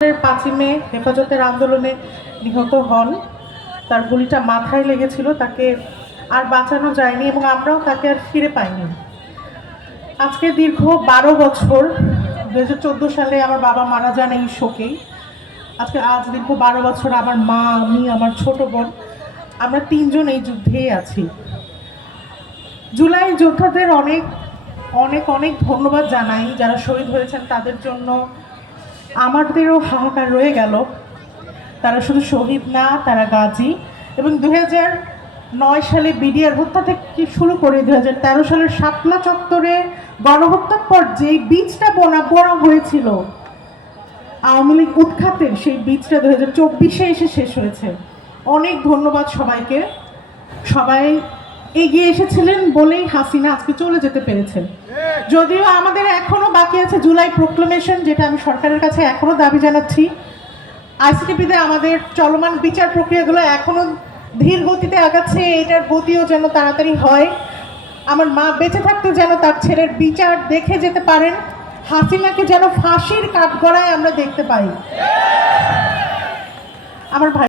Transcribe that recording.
5ই মে হেফাজতের আন্দোলনে নিহত হন। তার গুলিটা মাথায় লেগেছিল, তাকে আর বাঁচানো যায়নি এবং আমরাও তাকে আর ফিরে পাইনি। আজকে দীর্ঘ 12 বছর, 2014 সালে আমার বাবা মারা যান এই শোকেই। আজ দীর্ঘ 12 বছর আমার মা, আমি, আমার ছোট বোন, আমরা 3 জন এই যুদ্ধেই আছি। জুলাই যোদ্ধাদের অনেক অনেক অনেক ধন্যবাদ জানাই, যারা শহীদ হয়েছেন তাদের জন্য আমাদেরও হাহাকার রয়ে গেল। তারা শুধু শহীদ না, তারা গাজী। এবং 2009 সালে বিডিআর হত্যা থেকে শুরু করে 2013 সালের শাপলা চত্বরে গণহত্যার পর যেই বীজটা বোনা হয়েছিল আওয়ামী লীগ উৎখাতের, সেই বীজটা 2024-এ এসে শেষ হয়েছে। অনেক ধন্যবাদ সবাইকে। সবাই এগিয়ে এসেছিলেন বলেই হাসিনা আজকে চলে যেতে পেরেছেন। যদিও আমাদের এখনো বাকি আছে জুলাই প্রোক্লেমেশন, যেটা আমি সরকারের কাছে এখনো দাবি জানাচ্ছি। আইসিটিপিতে আমাদের চলমান বিচার প্রক্রিয়াগুলো এখনো ধীর গতিতে আগাচ্ছে, এটার গতিও যেন তাড়াতাড়ি হয়। আমার মা বেঁচে থাকতে যেন তার ছেলের বিচার দেখে যেতে পারেন, হাসিনাকে যেন ফাঁসির কাঠগড়ায় আমরা দেখতে পাই। আমার ভাই